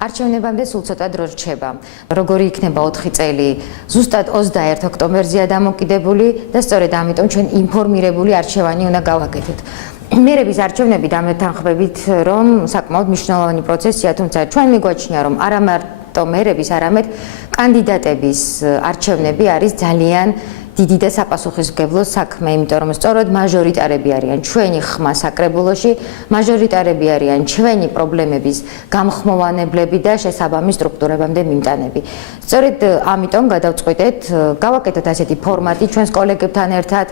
არჩევნებამდე სულ ცოტა დრო რჩება. Როგორი იქნება 4 წელი? ზუსტად 21 ოქტომბერზეა დამოკიდებული და სწორედ ამიტომ ჩვენ ინფორმირებული არჩევანი უნდა გავაკეთოთ. მერების არჩევნები დამეთანხმებით, რომ საკმაოდ მნიშვნელოვანი პროცესია, თუმცა ჩვენ მიგვაჩნია, რომ არა მარტო მერების, არამედ კანდიდატების არჩევნები არის ძალიან დიდი და საპასუხისმგებლო საქმე, იმიტომ რომ სწორედ მაჟორიტარები არიან ჩვენი ხმა საკრებულოში, მაჟორიტარები არიან ჩვენი პრობლემების გამხმოვანებლები და შესაბამის სტრუქტურებამდე მიმტანები. სწორედ ამიტომ გადავწყვიტეთ, გავაკეთოთ ასეთი ფორმატი ჩვენს კოლეგებთან ერთად,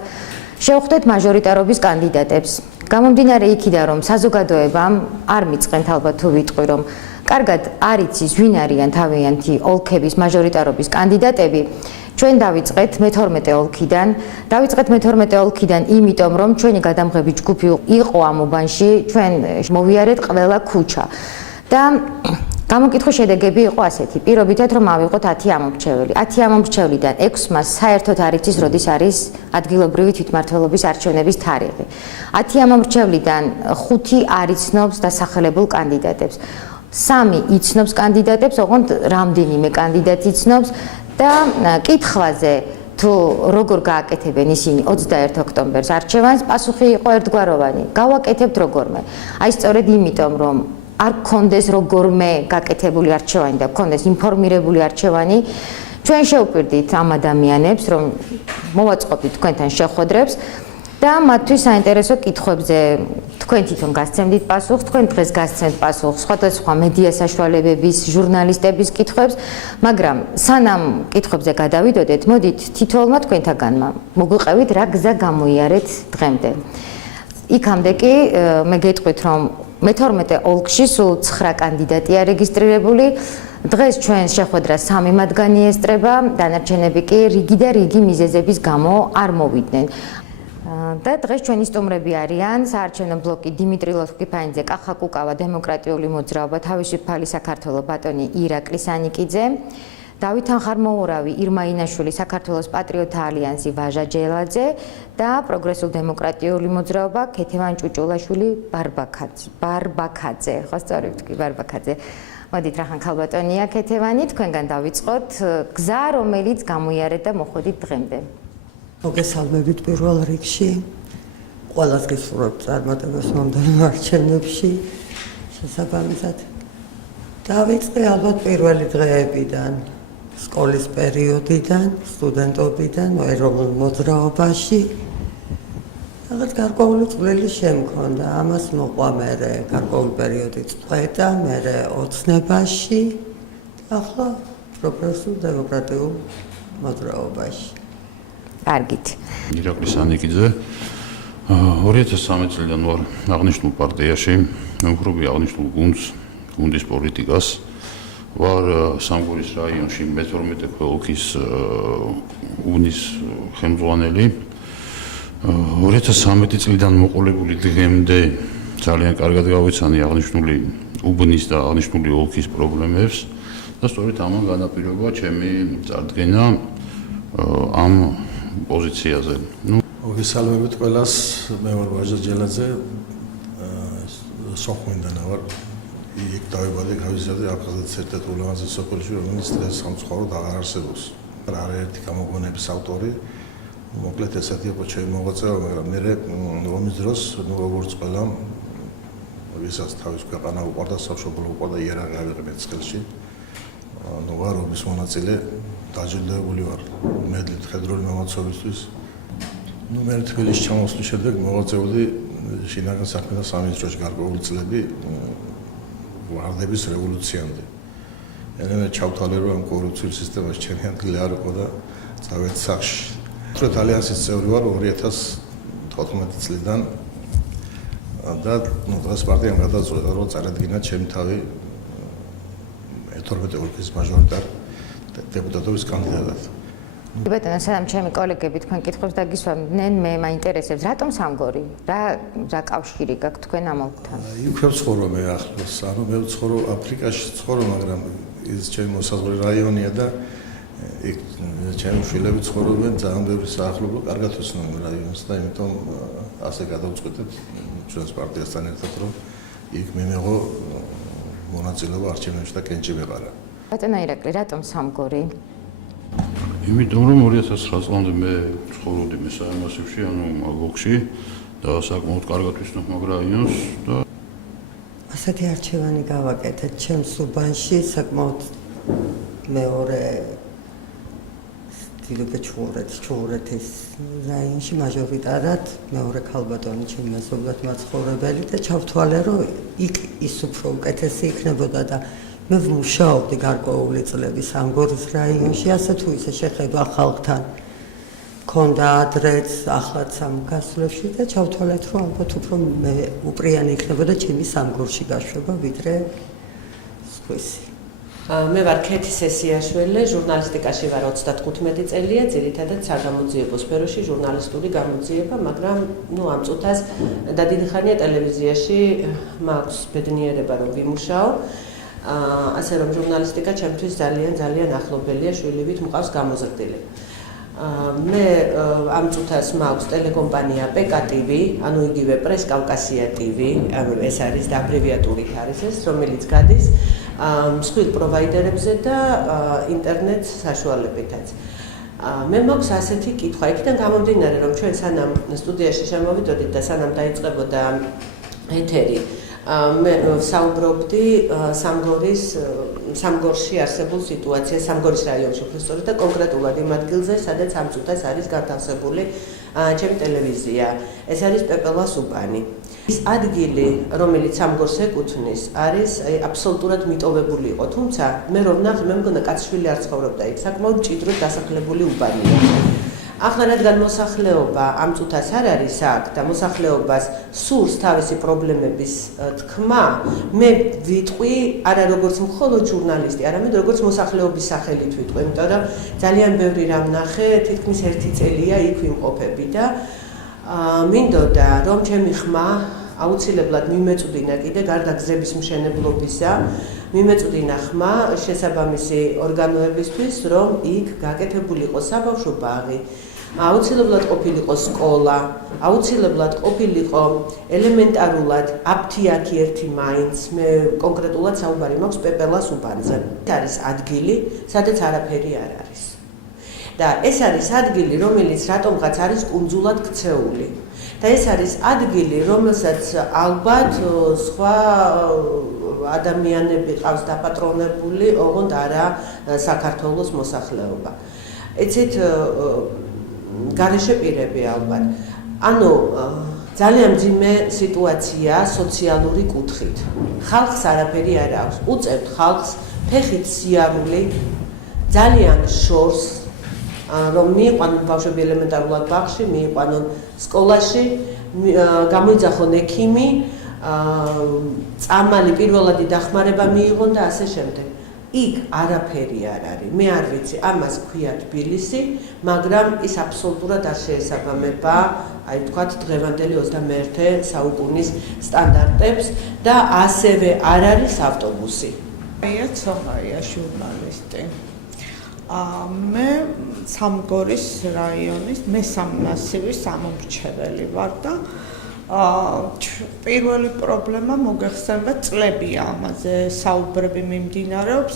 შევხვდეთ მაჟორიტარობის კანდიდატებს. გამომდინარე იქიდან, რომ საზოგადოებამ არ მიწყენთ ალბათ თუ ვიტყვი, რომ კარგად არ იცის ვინ არიან თავიანთი ოლქების მაჟორიტარობის კანდიდატები, ჩვენ დავიწყეთ მე-12 ოლქიდან. დავიწყეთ მე-12 ოლქიდან, იმიტომ რომ ჩვენი გადამღები ჯგუფი იყო ამ უბანში, ჩვენ მოვიარეთ ყველა ქუჩა. და გამოკითხვის შედეგები იყო ასეთი: პირობითად რომ ავიღოთ 10 ამომრჩეველი. 10 ამომრჩევლიდან 6-მა საერთოდ არ იცის, როდის არის ადგილობრივი თვითმმართველობის არჩევნების თარიღი. 10 ამომრჩევლიდან 5 არ იცნობს დასახელებულ კანდიდატებს. 3 იცნობს კანდიდატებს, ოღონდ რამდენიმე კანდიდატი იცნობს და კითხვაზე თუ როგორ გააკეთებენ ისინი 21 ოქტომბერს არჩევანს, პასუხი იყო ერთგვაროვანი: გავაკეთებთ როგორმე. აი სწორედ იმიტომ, რომ არ გქონდეს როგორმე გაკეთებული არჩევანი და გქონდეს ინფორმირებული არჩევანი, ჩვენ შევპირდით ამ ადამიანებს, რომ მოვაწყობთ თქვენთან შეხვედრებს და მათთვის საინტერესო კითხვებზე თქვენ თვითონ გასცემდით პასუხს, თქვენ დღეს გასცემთ პასუხს სხვადასხვა მედია საშუალებების, ჟურნალისტების კითხვებს, მაგრამ სანამ კითხვებზე გადავიდოდეთ, მოდით თითოეულმა თქვენთაგანმა მოგვიყევით რა გზა გამოიარეთ დღემდე. იქამდე კი მე გეტყვით, რომ მე-12 ოლქში სულ 9 კანდიდატია რეგისტრირებული. დღეს ჩვენ შეხვედრას 3 მათგანი ესწრება, დანარჩენები კი რიგი და რიგი მიზეზების გამო არ მოვიდნენ. და დღეს ჩვენი სტუმრები არიან საარჩევნო ბლოკი დიმიტრი ლოთკიფანიძე, კახა კუკავა, დემოკრატიული მოძრაობა, თავისუფალი საქართველო, ბატონი ირაკლი სანიკიძე, დავით ანხარმოურავი, ირმა ინაშვილი, საქართველოს პატრიოტთა ალიანსი ვაჟა ჯელაძე და პროგრესულ დემოკრატიული მოძრაობა ქეთევან ჭუჭულაშვილი ბარბაქაძე. ხო სწორი ვთქვი, ბარბაქაძე. მოდით რახან ქალბატონია ქეთევანი, თქვენგან დავიწყოთ გზა, რომელიც გამოიარეთ და მოხვედით დღემდე. მოგესალმებით პირველ რიგში. ყველას გისურვებთ წარმატებას მომდევნო არჩევნებში. შესაბამისად დავიწყე ალბათ პირველი დღეებიდან, სკოლის პერიოდიდან, სტუდენტობიდან, ეროვნულ მოძრაობაში. რაღაც გარკვეული წვლილი შემქონდა, ამას მოყვა მერე გარკვეული პერიოდი წყვეტა, მერე ოცნებაში, ახლა პროგრესულ დემოკრატიულ მოძრაობაში. კარგით. ირაკლი სანიკიძე 2013 წლიდან ვარ აღნიშნულ პარტიაში, მემხრობი აღნიშნულ გუნდის პოლიტიკას. ვარ სამგორის რაიონში მე-12 ოლქის უბნის ხელმძღვანელი. 2013 წლიდან მოყოლებული დღემდე ძალიან კარგად გავიცანი აღნიშნული უბნის და აღნიშნული ოლქის პრობლემებს და სწორედ ამან განაპირობა ჩემი წარდგენა ამ პოზიციაზე. მოგესალმებით ყველას, მე ვარ ვაჟა ჯელაძე, სოხუმიდან ვარ. იქ დავიბადე, გავიზარდე აფხაზეთის ერთ-ერთ ულამაზეს სოფელში, რომელიც დღეს სამწუხაროდ აღარ არსებობს. არაერთი გამოგონების ავტორი. მოკლედ ესეთი იყო ჩემი მოღვაწეობა, მაგრამ მე ომის დროს, როგორც ყველა, ვისაც თავის ქვეყანა უყვარდა, სამშობლო უყვარდა, იარაღი ავიღე ხელში. ვარ ომის მონაწილე. დაჯილდოებული ვარ მედლით მხედრული მამაცობისთვის. მე თბილისში ჩამოსვლის შემდეგ მოღვაწეობდი შინაგან საქმეთა სამინისტროში გარკვეული წლები ვარდების რევოლუციამდე. მე ჩავთვალე, რომ ამ კორუფციულ სისტემაში ჩემი ადგილი არ იყო და წავედი სახლში. პატრიოტთა ალიანსის წევრი ვარ 2014 წლიდან და დღეს პარტიამ გადაწყვეტა, რომ წარადგინა ჩემი თავი 12 ოლქის მაჟორიტარ დეპუტატობის კანდიდატად. ბატონო, სანამ ჩემი კოლეგები თქვენ კითხვებს დაგისვამდნენ, მე მაინტერესებს, რატომ სამგორი? რა კავშირი გაქვთ თქვენ ამ ოლქთან? იქ ვცხოვრობ მე ახლოს, ანუ მე ვცხოვრობ აფრიკაში ვცხოვრობ, მაგრამ ის ჩემი მოსაზღვრე რაიონია და იქ ჩემი შვილები ცხოვრობენ ძალიან ბევრი საახლობლო, კარგად ვცნობ რაიონს და იმიტომ ასე გადავწყვეტეთ ჩვენს პარტიასთან ერთად, რომ იქ მიმეღო მონაწილეობა არჩევნებში და კენჭი ვეყარა. ბატონო ირაკლი, რატომ სამგორი? იმიტომ რომ 2009 წლამდე მე ცხოვრობდი მესამე მასივში, ანუ მაგოხში და საკმაოდ კარგად ვიცნობ მაგ რაიონს და ასეთი არჩევანი გავაკეთეთ ჩემს უბანში, საკმაოდ მეორე ჩუღურეთის რაიონში მაჟორიტარად მეორე ქალბატონი ჩემი მასობლად მაცხოვრებელი და ჩავთვალე რომ იქ ის უფრო უკეთესი იქნებოდა და მე ვმუშაობდი გარკვეული წლები სამგორის რაიონში, ასე თუ ისე შეხება ხალხთან მქონდა ადრეც, ახლაც ამ გასვლებში და ჩავთვალეთ რომ ალბათ უფრო უპრიანი იქნებოდა ჩემი სამგორში გაშვება ვიდრე სხვისი. მე ვარ ქეთი სესიაშვილი, ჟურნალისტიკაში ვარ 35 წელია, ძირითადად საგამოძიებო სფეროში ჟურნალისტური გამოძიება, მაგრამ ამ წუთას და დიდი ხანია ტელევიზიაში მაქვს ბედნიერება რომ ვიმუშაო. ასე რომ ჟურნალისტიკა ჩემთვის ძალიან ახლობელია, შვილივით მყავს გამოზრდილი. მე ამ წუთას მაქვს ტელეკომპანია PK-TV, ანუ იგივე პრეს კავკასია TV, ეს არის და აბრევიატურით არის ეს, რომელიც გადის მსხვილ პროვაიდერებზე და ინტერნეტ საშუალებითაც. მე მაქვს ასეთი კითხვა, იქიდან გამომდინარე, რომ ჩვენ სანამ სტუდიაში შემოვიდოდით და სანამ დაიწყებოდა ეთერი, მე საუბრობდი სამგორში არსებულ სიტუაციას, სამგორის რაიონში უფრო სწორედ და კონკრეტულად იმ ადგილზე, სადაც ამ წუთას არის განთავსებული ჩემი ტელევიზია. ეს არის პეპელას უბანი. ის ადგილი, რომელიც სამგორს ეკუთვნის, არის აბსოლუტურად მიტოვებული იყო, თუმცა მე რომ ნახე, მე მგონა კაცშვილი არ ცხოვრობდა იქ, საკმაოდ მჭიდროდ დასახლებული უბანია. ახლა რადგან მოსახლეობა ამ წუთას არ არის აქ და მოსახლეობას სურს თავისი პრობლემების თქმა, მე ვიტყვი არა როგორც მხოლოდ ჟურნალისტი, არამედ როგორც მოსახლეობის სახელით ვიტყვი, იმიტომ რომ ძალიან ბევრი რამ ნახე, თითქმის 1 წელია იქ ვიმყოფები და მინდოდა რომ ჩემი ხმა აუცილებლად მიმეწვდინა კიდე გარდა გზების მშენებლობისა, მიმეწვდინა ხმა შესაბამისი ორგანოებისთვის, რომ იქ გაკეთებული იყოს საბავშვო ბაღი, აუცილებლად ყოფილიყო სკოლა, აუცილებლად ყოფილიყო ელემენტარულად აფთიაქი ერთი მაინც, მე კონკრეტულად საუბარი მაქვს პეპელას უბანზე. ეს არის ადგილი, სადაც არაფერი არ არის. და ეს არის ადგილი, რომელიც რატომღაც არის კუნძულად ქცეული. და ეს არის ადგილი, რომელსაც ალბათ სხვა ადამიანები ყავს დაპატრონებული, ოღონდ არა საქართველოს მოსახლეობა. ეცეთ გარეშე პირები ალბათ. ანუ ძალიან მძიმე სიტუაცია სოციალური კუთხით. ხალხს არაფერი არ აქვს. უწევთ ხალხს ფეხით სიარული, ძალიან შორს რომ მიიყვანონ ბავშვები ელემენტარულად ბაღში, მიიყვანონ სკოლაში, გამოიძახონ ექიმი, წამალი პირველადი დახმარება მიიღონ და ასე შემდეგ. იქ არაფერი არ არის. მე არ ვიცი, ამას ქვია თბილისი, მაგრამ ის აბსოლუტურად არ შეესაბამება, აი თქვათ დღევანდელი 21 საუკუნის სტანდარტებს და ასევე არ არის ავტობუსი. ცოხაია ჟურნალისტი. მე სამგორის რაიონის მესამე მასივის ამომრჩეველი ვარ და პირველი პრობლემა მოგეხსენება წლებია ამაზე საუბრები მიმდინარეობს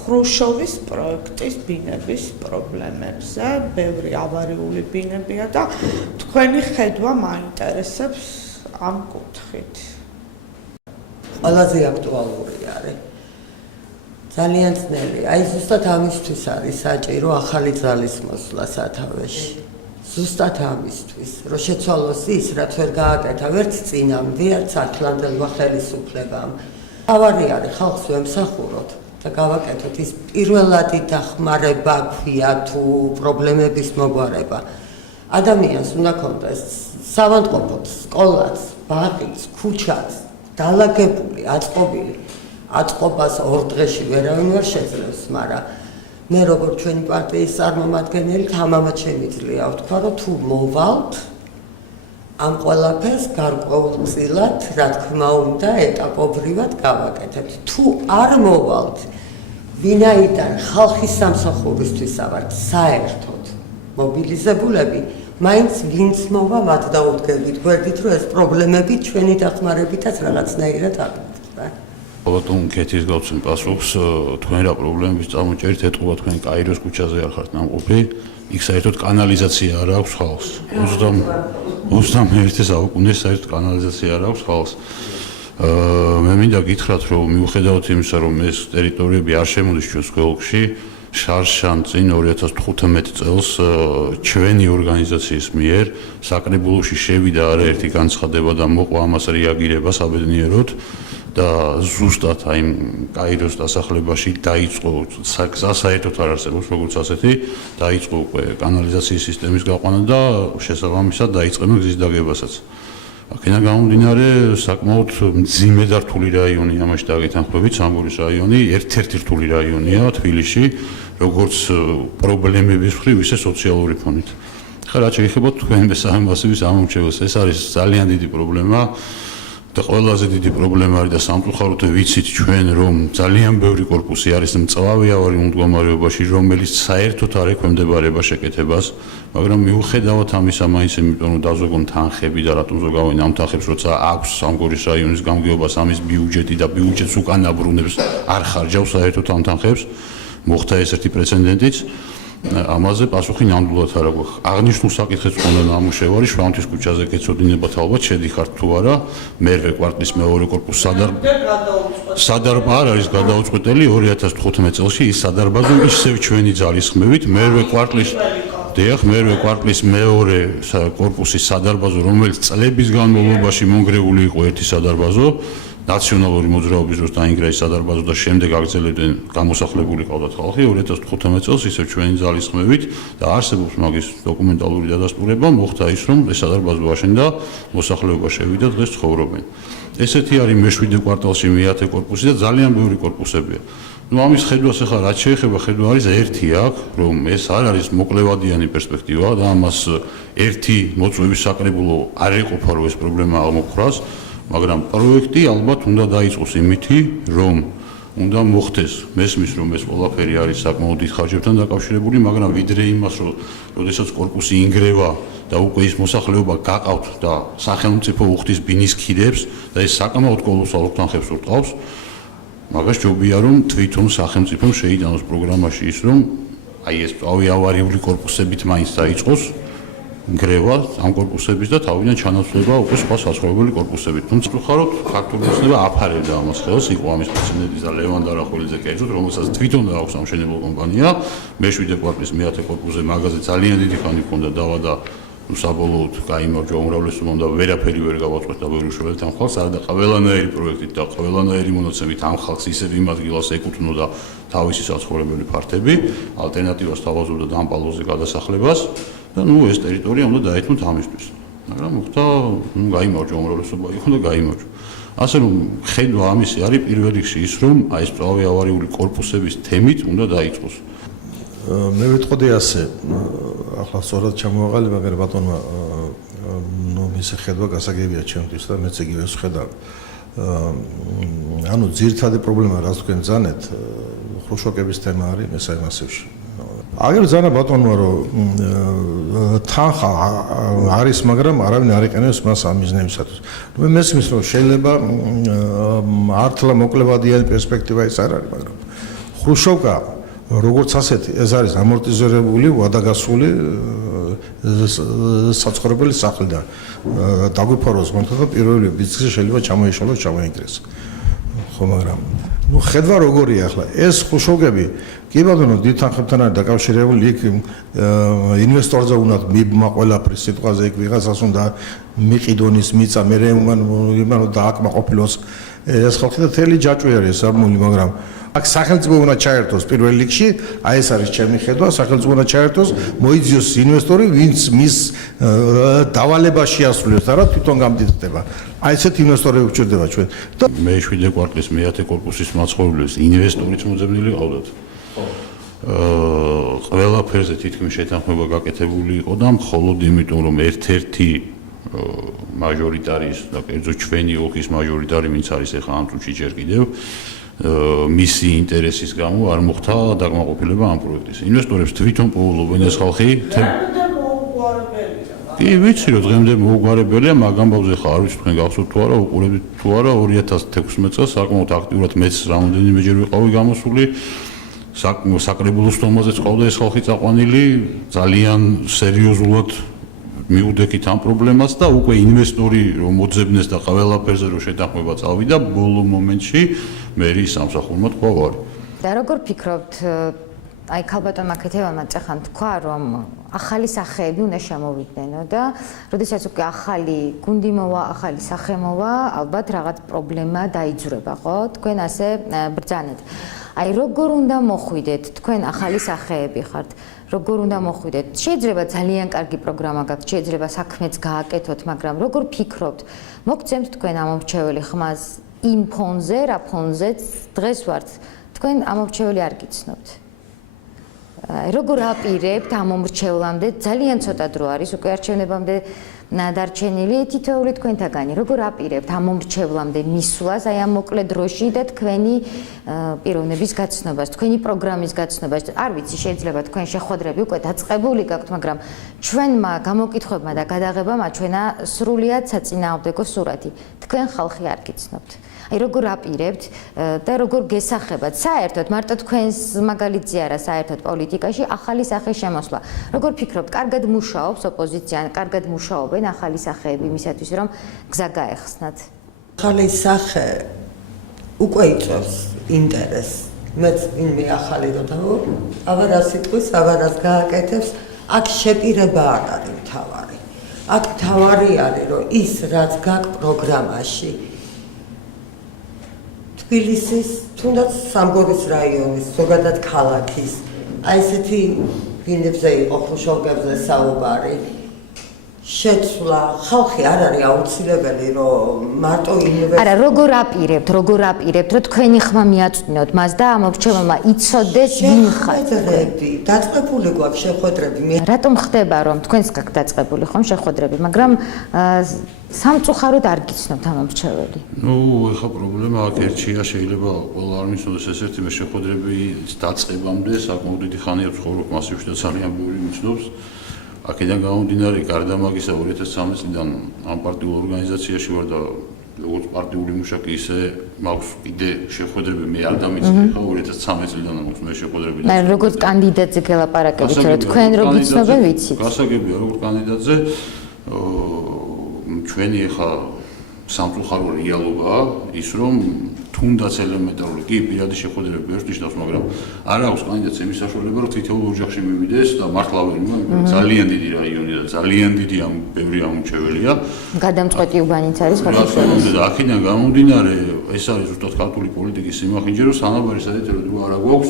ხრუშოვის პროექტის ბინების პრობლემებზე, ბევრი ავარიული ბინებია და თქვენი ხედვა მაინტერესებს ამ კუთხით. ყველაზე აქტუალური არის. ძალიან ძნელი. აი ზუსტად ამისთვის არის საჭირო ახალი ძალის მოსვლა სათავეში. ზუსტად ამისთვის, რომ შეცვალოს ის, რაც ვერ გააკეთა ვერც წინამდე, არც ათლანდებმა ხელისუფლებამ. ავარი არის ხალხს ვემსახუროთ და გავაკეთოთ ის პირველადი დახმარება ქვია თუ პრობლემების მოგვარება. ადამიანს უნდა ქონდეს სავანტყოფოდ, სკოლაც, ბაღიც, ქუჩაც, დალაგებული, აწყობილი. აწყობას 2 დღეში ვერავინ ვერ შეძლებს, მაგრამ მე როგორც ჩვენი პარტიის წარმომადგენელი თამამად შემიძლია ვთქვა, რომ თუ მოვალთ ამ ყველაფერს გარკვეულწილად, რა თქმა უნდა, ეტაპობრივად გავაკეთებთ. თუ არ მოვალთ, ვინაიდან ხალხის სამსახურისთვის ვართ საერთოდ მობილიზებულები, მაინც ვინც მოვა მათ დაუდგებით, გვერდით, რომ ეს პრობლემები ჩვენი დახმარებითაც რაღაცნაირად აღიარება. ბატონ კეთის გავცემ პასუხს, თქვენ რა პრობლემების წარმოჭერით ეტყობა თქვენ კაიროს ქუჩაზე არ ხართ ნამყოფი, იქ საერთოდ კანალიზაცია არ აქვს ხალხს. 21 საუკუნეს საერთოდ კანალიზაცია არ აქვს ხალხს. მე მინდა გითხრათ, რომ მიუხედავად იმისა, რომ ეს ტერიტორიები არ შემოდის ჩვენს ხელში, შარშან წინ 2015 წელს ჩვენი ორგანიზაციის მიერ საკრებულოში შევიდა არაერთი განცხადება და მოყვა ამას რეაგირება საბედნიეროდ და ზუსტად აი კაიროს დასახლებაში დაიწყო გზა საერთოდ არ არსებობს როგორც ასეთი, დაიწყო უკვე კანალიზაციის სისტემის გაყვანა და შესაბამისად დაიწყება გზის დაგებასაც. აქედან გამომდინარე, საკმაოდ მძიმე და რთული რაიონი ამაში დაგეთანხმებით, სამგორის რაიონი, ერთ-ერთი რთული რაიონია თბილისში, როგორც პრობლემების მხრივ, ისე სოციალური ფონით. ხა რაც შეეხება თქვენ მესამე მასივის ამომრჩეველს, ეს არის ძალიან დიდი პრობლემა და ყველაზე დიდი პრობლემა არის და სამწუხაროდ ვიცით ჩვენ, რომ ძალიან ბევრი კორპუსი არის მწვავე ავარიულ მდგომარეობაში, რომელიც საერთოდ არ ექვემდებარება შეკეთებას, მაგრამ მიუხედავად ამისა, მაინც იმიტომ რომ დაზოგონ თანხები და რატომ ზოგავენ ამ თანხებს, როცა აქვს სამგორის რაიონის გამგეობას ამის ბიუჯეტი და ბიუჯეტს უკან აბრუნებს, არ ხარჯავს საერთოდ ამ თანხებს, მოხდა ეს ერთი პრეცედენტიც. ამაზე პასუხი ნამდვილად არ აქვს. აღნიშნულ საკითხებს ყოლნა ნამუშევარი შვანეთის ქუჩაზე გეცოდინებათ ალბათ შედიხართ თუ არა, მერვე კვარტლის მეორე კორპუსი სადარბაზო არ არის გადაუწყვეტელი 2015 წელში ის სადარბაზო ისევ ჩვენი ძალისხმევით მერვე კვარტლის მეორე კორპუსის სადარბაზო, რომელიც წლების განმავლობაში მონგრეული იყო ერთი სადარბაზო, ნაციონალური მოძრაობის დროს დაინგრა ის სადარბაზო და შემდეგ აგრძელებდნენ გამოსახლებული ყავდათ ხალხი 2015 წელს ისევ ჩვენი ძალისხმევით და არსებობს მაგის დოკუმენტალური დადასტურება, მოხდა ის რომ ეს სადარბაზო აშენდა, მოსახლეობა შევიდა, დღეს ცხოვრობენ. ესეთი არის მე-7 კვარტალში მე-10 კორპუსი და ძალიან ბევრი კორპუსებია. ამის ხედვას ახლა რაც შეეხება ხედვა არის ერთი აქ, რომ ეს არ არის მოკლევადიანი პერსპექტივა და ამას ერთი მოწვევის საკრებულო არ ეყოფა რომ ეს პრობლემა აღმოფხვრას, მაგრამ პროექტი ალბათ უნდა დაიწყოს იმითი, რომ უნდა მოხდეს მესმის რომ ეს ყველაფერი არის საკმაოდ დიდ ხარჯებთან დაკავშირებული, მაგრამ ვიდრე იმას, რომ როდესაც კორპუსი ინგრევა და უკვე ის მოსახლეობა გაყავთ და სახელმწიფო უხდის ბინის ქიდებს და ეს საკმაოდ კოლოსალურ თანხებს ურტყავს, მაგას ჯობია რომ თვითონ სახელმწიფომ შეიტანოს პროგრამაში ის, რომ აი ეს ავარიული კორპუსებით მაინც დაიწყოს გრევა ამ კორპუსების და თავიდან ჩანაცვლება უკვე სხვა საცხოვრებელი კორპუსებით. თუმცა ვხაროთ, ქართული ოცნება აფარებდა ამას ხელს, იყო ამის პრეცედენტი და ლევან დარახველიძე კერძოდ, რომელსაც თვითონ აქვს სამშენებლო კომპანია, მე-7 კვარტლის მე-10 კორპუსზე მაგაზე ძალიან დიდი ხანი ჰქონდა დავა და საბოლოოდ გაიმარჯვა უმრავლესობამ და ვერაფერი ვერ გავაწყვეტ და ვერ უშველეთ ამ ხალხს, არადა ყველანაირი პროექტით და ყველანაირი მონაცემით ამ ხალხს ისევ იმ ადგილას ეკუთვნოდა თავისი საცხოვრებელი ფართები, ალტერნატივას თავაზობდა დამპალოზე გადასახლებას. და ეს ტერიტორია უნდა დაეთმოთ ამისთვის. მაგრამ მოხდა, გაიმარჯვა უმრავლესობა იყო და გაიმარჯვა. ასე რომ ხედვა ამისი არის პირველ რიგში ის, რომ აი ეს მწვავე ავარიული კორპუსების თემით უნდა დაიწყოს. მე ვიტყოდი ასე, ახლა სწორად ჩამოვაყალიბე, მაგრამ ბატონმა მის ხედვა გასაგებია ჩემთვის და მეც იგივე ვხედავ. ანუ ძირითადი პრობლემა რაც თქვენ ძანეთ, ხრუშოკების თემა არის მესამე მასივში. აგერ ზანა ბატონმა რომ თანხა არის, მაგრამ არავინ არ იყენებს მას ამ მიზნებისათვის. მე მესმის რომ შეიძლება ართლა მოკლევადიანი პერსპექტივა ის არ არის, მაგრამ ხრუშოვკა როგორც ასეთი ეს არის ამორტიზირებული, ვადაგასული საცხოვრებელი სახლი და დაგვიფაროს მომხდარა პირველი ბიზნესი შეიძლება ჩამოიშალოს, ჩამოინგრეს. ხო, მაგრამ ხედვა როგორია ახლა ეს ხრუშოვკები კი ბატონო დიდ თანხებთან არის დაკავშირებული, იქ ინვესტორზე უნდა მიბმა ყველაფრის სიტყვაზე, იქ ვიღაცას უნდა მიყიდონის მიწა, მე იმან დააკმაყოფილოს ეს ხალხი და თელი ჯაჭვი არის სამული, მაგრამ აქ სახელმწიფო უნდა ჩაერთოს პირველ რიგში, აი ეს არის ჩემი ხედვა, სახელმწიფო უნდა ჩაერთოს, მოიძიოს ინვესტორი, ვინც მის დავალებაში ასრულებს და რა თვითონ გამდიდდება. აი ესეთ ინვესტორები გვჭირდება ჩვენ. და მე-7 კვარტლის მე-10 კორპუსის მაცხოვრებლებს ინვესტორიც მოძებნილი ყავდათ. ყველაფერზე თითქმის შეთანხმება გაკეთებული იყო და მხოლოდ იმიტომ რომ ერთ-ერთი მაჟორიტარის და კერძოდ ჩვენი ოლქის მაჟორიტარი, ვინც არის ახლა ამ წუთში ჯერ კიდევ მისი ინტერესის გამო არ მოხდა დაკმაყოფილება ამ პროექტის. ინვესტორებს თვითონ პოულობენ ეს ხალხი. კი ვიცი რომ დღემდე მოუგვარებელია მაგ ამბავზე ხარ ვიცი თქვენ გახსოვთ თუ არა უყურებთ თუ არა 2016 წელს საკმაოდ აქტიურად მეც რამოდენიმეჯერ ვიყავი გამოსული საკრებულო სტომაზეც ყავდა ეს ხალხი წაყვანილი ძალიან სერიოზულად მიუდექით ამ პრობლემას და უკვე ინვესტორი რომ მოძებნეს და ყველაფერზე რომ შეთანხმება წავიდა ბოლო მომენტში მერის სამსახურმა თქვა ვარი და როგორ ფიქრობთ აი ქალბატონმა კეთებამ წეხან თქვა რომ ახალი სახეები უნდა შემოვიდნენ და როდესაც უკვე ახალი გუნდი მოვა, ახალი სახე მოვა, ალბათ რაღაც პრობლემა დაიძვრება, ხო? თქვენ ასე ბრძანეთ. აი როგორ უნდა მოხვიდეთ თქვენ ახალი სახეები ხართ? როგორ უნდა მოხვიდეთ? შეიძლება ძალიან კარგი პროგრამა გაქვთ, შეიძლება საქმეც გააკეთოთ, მაგრამ როგორ ფიქრობთ? მოგცემთ თქვენ ამორჩეველი ხმას იმ ფონზე, რა ფონზეც დღეს ვართ. თქვენ ამორჩეველი არ გიცნობთ. როგორ აპირებთ ამ მომრჩევლამდე ძალიან ცოტა დრო არის უკვე არჩევნებამდე დარჩენილი თითოეული თქვენთაგანი როგორ აპირებთ ამ მომრჩევლამდე მისვლას აი ამ მოკლე დროში და თქვენი პიროვნების გაცნობას თქვენი პროგრამის გაცნობას არ ვიცი შეიძლება თქვენ შეხვედრები უკვე დაწყებული გაქვთ მაგრამ ჩვენმა გამოკითხვებმა და გადაღებამ აჩვენა სრულიად საწინააღმდეგო სურათი თქვენ ხალხი არ გიცნობთ აი როგორ აპირებთ და როგორ გესახებათ საერთოდ მარტო თქვენს მაგალითზე არა საერთოდ პოლიტიკაში ახალი სახის შემოსვლა როგორ ფიქრობთ კარგად მუშაობს ოპოზიცია კარგად მუშაობენ ახალი სახეები იმისათვის რომ გზა გაეხსნათ ახალი სახე უკვე იწვევს ინტერესს მეც მე ახალი რო დავო ავარა სიტყვის ავარას გააკეთებს აქ შეპირება არ არის მთავარი აქ მთავარი არის რომ ის რაც გაქვს პროგრამაში თბილისის, თუნდაც სამგორის რაიონის, ზოგადად ქალაქის, აი ესეთი ბინებზე იყო ხუშოვგებზე საუბარი. შეცვლა, ხალხი არ არის აუცილებელი, რომ მარტო ინვესტორი. არა, როგორ აპირებთ, რომ თქვენი ხმა მიაწვნოთ მას და ამორჩევლმა იცოდეს ვინ ხართ. შეხვედრები, დაწყებული გვაქვს შეხვედრები. რატომ ხდება რომ თქვენს გაქვთ დაწყებული ხომ შეხვედრები, მაგრამ სამწუხაროდ არ გიცნობთ ამორჩეველი. ნუ ეხა პრობლემა აქ ერთია, შეიძლება ყველა არ მიცნობს ეს ერთი მე შეხვედრები დაწყებამდე საკმაოდ დიდი ხანია ვცხოვრობ მასივში და ძალიან ბევრი მიცნობს. აქედან გამომდინარე, გარდა მაგისა 2013 წლიდან ამ პარტიულ ორგანიზაციაში ვარ და როგორც პარტიული მუშაკი ისე მაქვს კიდე შეხვედრები მე არ დამიცდი ხა 2013 წლიდან მაქვს მე შეხვედრები. როგორც კანდიდატზე გელაპარაკებით, რომ თქვენ რო გიცნობენ ვიცით. გასაგებია როგორც კანდიდატზე ჩვენი ახლა სამწუხარო რეალობაა ის რომ თუნდაც ელემენტარული კი პირადი შეხვედრები ვერ ვნიშნავს მაგრამ არ აქვს კანდიდატს იმის საშუალება რომ თითოეულ ოჯახში მივიდეს და მართლა ვერ ძალიან დიდი რაიონი და ძალიან დიდი ბევრი ამორჩეველია გადამწყვეტი უბანიც არის ხოლმე და აქედან გამომდინარე ეს არის ზუსტად ქართული პოლიტიკის სიმახინჯე რომ სანაბარი საერთოდ დრო არ აქვს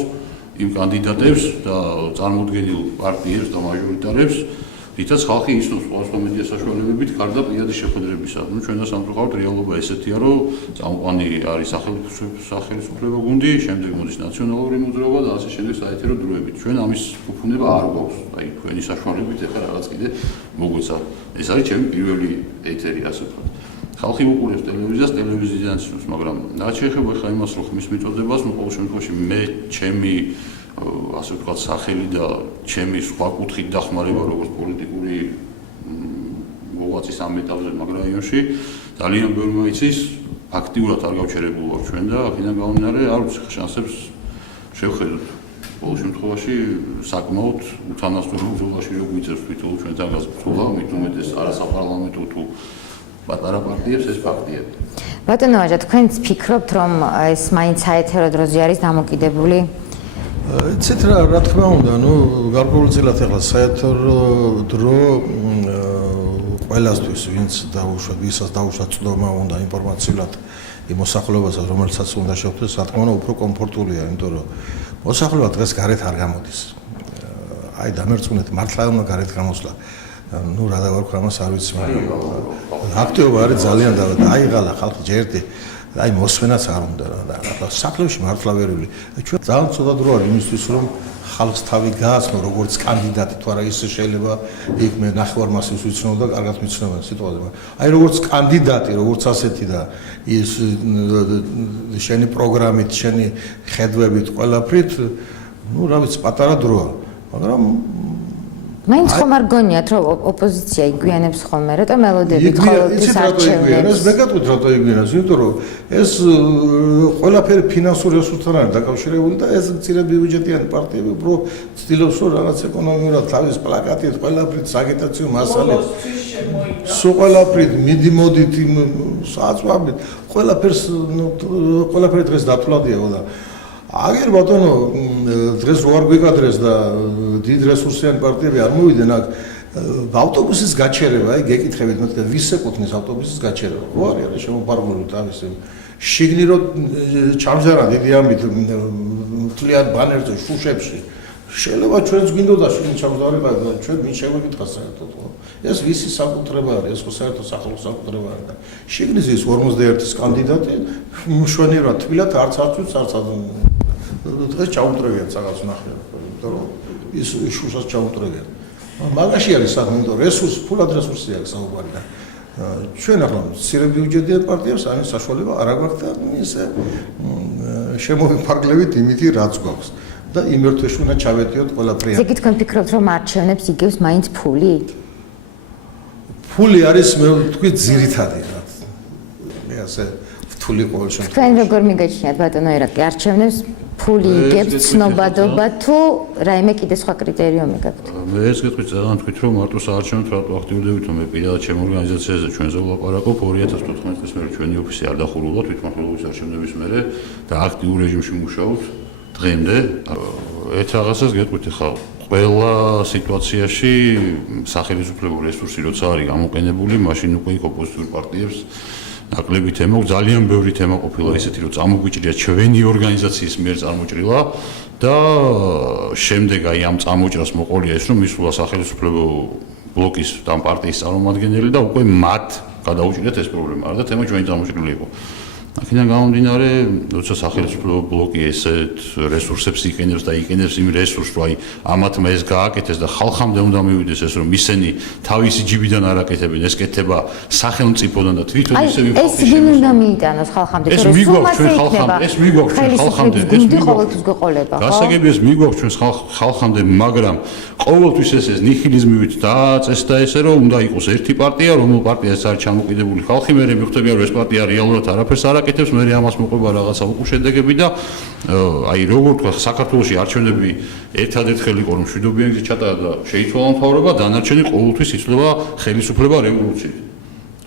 იმ კანდიდატებს და წარმოუდგენელ პარტიებს და მაჟორიტარებს რითაც ხალხი იცნობს სხვადასხვა მედია საშუალებებით გარდა პირადი შეხვედრებისა. ნუ ჩვენ და სამწუხაროდ რეალობა ესეთია, რომ წამყვანი არის სახელმწიფო გუნდი, შემდეგ მოდის ნაციონალური მოძრაობა და ასე შემდეგ საერთო დროებით. ჩვენ ამის უფუნება არ გვაქვს. აი თქვენი საშუალებით ეხლა რაღაც კიდე მოგვეცა. ეს არის ჩემი პირველი ეთერი ასე ვთქვათ. ხალხი უყურებს ტელევიზიას, ტელევიზიიდან იცნობს, მაგრამ რაც შეეხება ხა იმას, რომ ხმის მიწოდებას, ნუ ყოველ შემთხვევაში მე ჩემი ასე ვთქვათ სახელი და ჩემი სხვა კუთხით დახმარება როგორც პოლიტიკური მოღვაწის ამ ეტაპზე მაგ რაიონში ძალიან ბევრი მოიცის აქტიურად არ გავჩერებული ვარ ჩვენ და აქედან გამომდინარე არ ვიცი შანსებს შევხედოთ ყოველ შემთხვევაში საკმაოდ უთანასწორო ბრძოლაში რო გვიწევს თვითონ ჩვენთან გასწვლა მით უმეტეს არასაპარლამენტო თუ პატარა პარტიებს ეს ფაქტია ბატონო ვაჟა თქვენც ფიქრობთ რომ ეს მაინც საეთერო დროზე არის დამოკიდებული იცით რა თქმა უნდა, ნუ გარკვეულწილად ახლა საერთო დრო ყველასთვის ვინც დაუშვა, ვისაც დაუშვა წვდომა უნდა ინფორმაციულად იმ მოსახლეობასაც, რომელსაც უნდა შეხვდეს, რა თქმა უნდა, უფრო კომფორტულია, იმიტომ რომ მოსახლეობა დღეს გარეთ არ გამოდის. აი დამერწმუნეთ, მართლა უნდა გარეთ გამოსვლა. ნუ რა დავარქვა ამას არ ვიცი, მაგრამ აქტიობა არის ძალიან დაიღალა ხალხი ჯერდი აი მოსვენაც არ უნდა რა საკლებში მართლა ვერული ჩვენ ძალიან ცოტა დრო არის იმისთვის რომ ხალხს თავი გააცნო როგორც კანდიდატი თუ არა ისე შეიძლება იქ მე ნახევარ მასივს ვიცნობ და კარგად მიცნობენ სიტუაციაზე აი როგორც კანდიდატი როგორც ასეთი და ის შენი პროგრამით შენი ხედვებით ყველაფრით ნუ რა ვიცი პატარა დროა მაგრამ მაინც ხომ არ გონიათ რომ ოპოზიცია იგვიანებს ხოლმე რატომ ელოდებით ყოველთვის არჩევნებს მე გეტყვით რატო იგვიანებს იმიტომ რომ ეს ყველაფერი ფინანსურ რესურსთან არის დაკავშირებული და ეს მცირე ბიუჯეტიანი პარტიები უფრო ცდილობს რომ რაღაც ეკონომიურად თავის პლაკატით ყველაფრით საგიტაციო მასალით სულ ყველაფრით მიდი მოდით საწყობით ყველაფერი დღეს დათვლადიაო და აგერ ბატონო დღეს რო არ გვიკადრეს და დიდ რესურსიანი პარტიები არ მოვიდნენ აქ ავტობუსის გაჩერება აი გეკითხებით მეთქე ვის ეკუთვნის ავტობუსის გაჩერება რო არის შემოფარგლული თავის შიგნი რო ჩამზარა დიდი ამით მთლიან ბანერზე შუშებში შეიძლება ჩვენც გვინდოდა შიგნი ჩამზარება ჩვენ ვინ შევეკითხა საერთოდ ეს ვისი საკუთრება არის ეს საერთოდ სახელმწიფო საკუთრება არის და შიგნის ის 51-ის კანდიდატი მშვენივრად თბილად არც არც დღეს ჩაუტრევიან რაღაც ნახევარ იმიტომ რომ ის შუშას ჩაუტრევიან მაგაში არის საქმე იმიტომ რესურს ფულად რესურსი აქვს საუბარი და ჩვენ ახლა მცირე ბიუჯეტიან პარტიებს ამის საშუალება არ აქვს და ისე შემოვიფარგლებით იმითი რაც გვაქვს და იმ ერთვეში უნდა ჩავეტიოთ ყველაფერი ზეგი თქვენ ფიქრობთ რომ არჩევნებს იგებს მაინც ფული ფული არის მე ვთქვი ძირითადი რაც მე ასე ვთვლი ყოველ შემთხვევაში თქვენ როგორ მიგაჩნიათ ბატონო ერაკლი არჩევნებს ფული იგებს ცნობადობა თუ რაიმე კიდე სხვა კრიტერიუმი გაქვთ მე ეს გეტყვით ძალიან თქვით რომ მარტო საარჩევნოდ რატო აქტიურდებით რომ მე პირადად ჩემ ორგანიზაციაზე ჩვენზე ვლაპარაკობ 2014 წლის მერე ჩვენი ოფისი არ დახურულა თვითმმართველობის არჩევნების მერე და აქტიურ რეჟიმში მუშაობთ დღემდე ერთ რაღაცას გეტყვით ხა ყველა სიტუაციაში სახელმწიფო რესურსი როცა არის გამოყენებული მაშინ უკვე იქ ოპოზიციურ პარტიებს ნაკლები თემა ძალიან ბევრი თემა ყოფილა ისეთი რომ წამოგვიჭრია ჩვენი ორგანიზაციის მიერ წარმოჭრილა და შემდეგ აი ამ წამოჭრას მოყოლია ის რომ მისულა სახელმწიფო ბლოკის და პარტიის წარმომადგენელი და უკვე მათ გადაუჭირეთ ეს პრობლემა არა და თემა ჩვენი წამოჭრილი იყო აქედან გამომდინარე, როცა სახელმწიფო ბლოკი ესეთ რესურსებს იყენებს და იყენებს იმ რესურსს, რომ აი ამათმა ეს გააკეთეს და ხალხამდე უნდა მივიდეს ეს, რომ ისინი თავისი ჯიბიდან არ აკეთებენ, ეს კეთება სახელმწიფოდან და თვითონ ისე ეს ვინ უნდა მიიტანოს ხალხამდე? ეს მიგვაქვს ჩვენ ხალხამდე, ეს მიგვაქვს ჩვენ ხალხამდე, ეს ყოველთვის გვეყოლება, ხო? გასაგები ეს მიგვაქვს ჩვენ ხალხამდე, მაგრამ ყოველთვის ეს ნიჰილიზმივით დააწესდა ესე, რომ უნდა იყოს ერთი პარტია, რომელ პარტიას არის ჩამოკიდებული ხალხი, მე მიხვდები რომ ეს პარტია რეალურად არაფერს არ აკეთებს, მე ამას მოყვება რაღაცა უკუშედეგები და აი როგორ თქვა საქართველოში არჩევნები ერთადერთხელ იყო რომ მშვიდობიანი გზით ჩატარა და შეიცვალა მთავრობა, დანარჩენი ყოველთვის იცვლება ხელისუფლება რევოლუციით.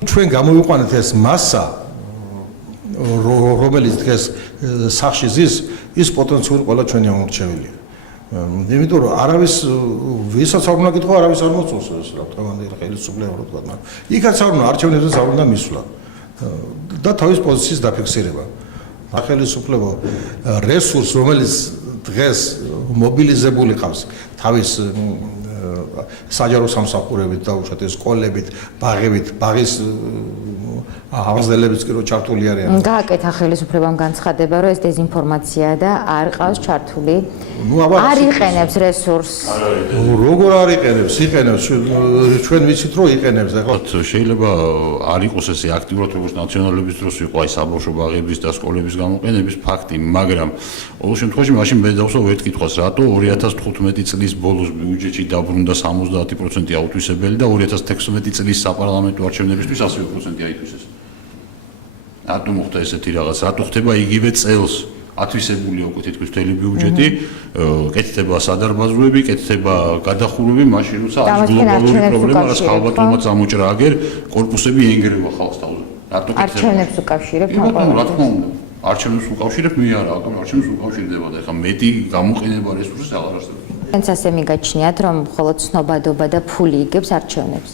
ჩვენ გამოვიყვანეთ ეს მასა რომელიც დღეს სახში ზის, ის პოტენციურად ყველა ჩვენი ამორჩეულია. იმიტომ რომ არავის ვისაც არ უნდა კითხო, არავის არ მოწონს ეს რა თქვა ხელისუფლება რო თქვა, მაგრამ იქაც არ უნდა არჩევნებზე არ უნდა მისვლა. და თავის პოზიციის დაფიქსირება. სახელმწიფო რესურს, რომელიც დღეს მობილიზებული ყავს თავის საჯარო სამსახურებით და უშუალოდ სკოლებით, ბაღებით, ბაღის აღზრდელებიც კი რო ჩართული არიან. გააკეთა ხელისუფლებამ განცხადება, რომ ეს დეზინფორმაცია და არ ყავს ჩართული. არ იყენებს რესურსს. როგორ არ იყენებს? იყენებს. ჩვენ ვიცით რომ იყენებს. ახლა შეიძლება არ იყოს ესე აქტიურად როგორც ნაციონალების დროს იყო აი საბავშვო ბაღების და სკოლების გამოყენების ფაქტი, მაგრამ ყოველ შემთხვევაში მაშინ მე დავსვავ ერთ კითხვას, რატო 2015 წლის ბოლოს ბიუჯეტში დაბრუნდა 70% აუთვისებელი და 2016 წლის საპარლამენტო არჩევნებისთვის 100% აითვისეს. რატო მოხდა ესეთი რაღაც? რატო ხდება იგივე წელს ათვისებულია უკვე თითქოს მთელი ბიუჯეტი, კეთდება სადარბაზოები, კეთდება გადახურვები, მაშინ როცა არის გლობალური პრობლემა, რაც ხალბატონმა წამოჭრა აგერ, კორპუსები ენგრევა ხალხს თავზე. რატო კეთდება? არჩევნებს უკავშირებთ რა თქმა უნდა. არჩევნებს უკავშირებთ, მე არა, აკომ არჩევნებს უკავშირდება და ეხლა მეტი გამოყენება რესურსი აღარ არსებობს. თქვენც ასე მიგაჩნიათ, რომ მხოლოდ ცნობადობა და ფული იგებს არჩევნებს?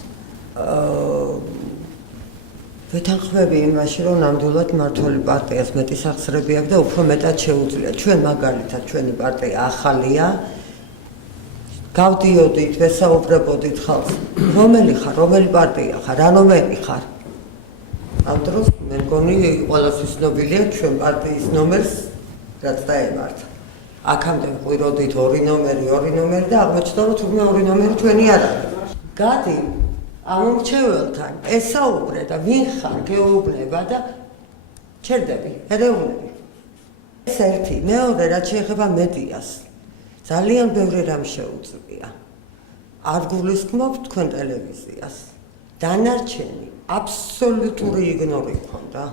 ვეთანხმები იმაში, რომ ნამდვილად მმართველი პარტიას მეტი სახსრები აქვს და უფრო მეტად შეუძლია. ჩვენ მაგალითად ჩვენი პარტია ახალია. გავდიოდით, ვესაუბრებოდით ხალხს. რომელი ხარ, რომელი პარტია ხარ, რა ნომერი ხარ? ამ დროს მე მგონი ყველასთვის ცნობილია ჩვენ პარტიის ნომერს, რაც დაემართა. აქამდე ვყვიროდით 2 ნომერი და აღმოჩნდა რომ თურმე 2 ნომერი ჩვენი არ არის. გადი ამორჩეველთან ესაუბრე და ვინ ხარ გეუბნება და ჩერდები, ერევნები. ეს ერთი, მეორე რაც შეეხება მედიას. ძალიან ბევრი რამ შეუძლია. არ გულისხმობ თქვენ ტელევიზიას. დანარჩენი აბსოლუტური იგნორი ქონდა.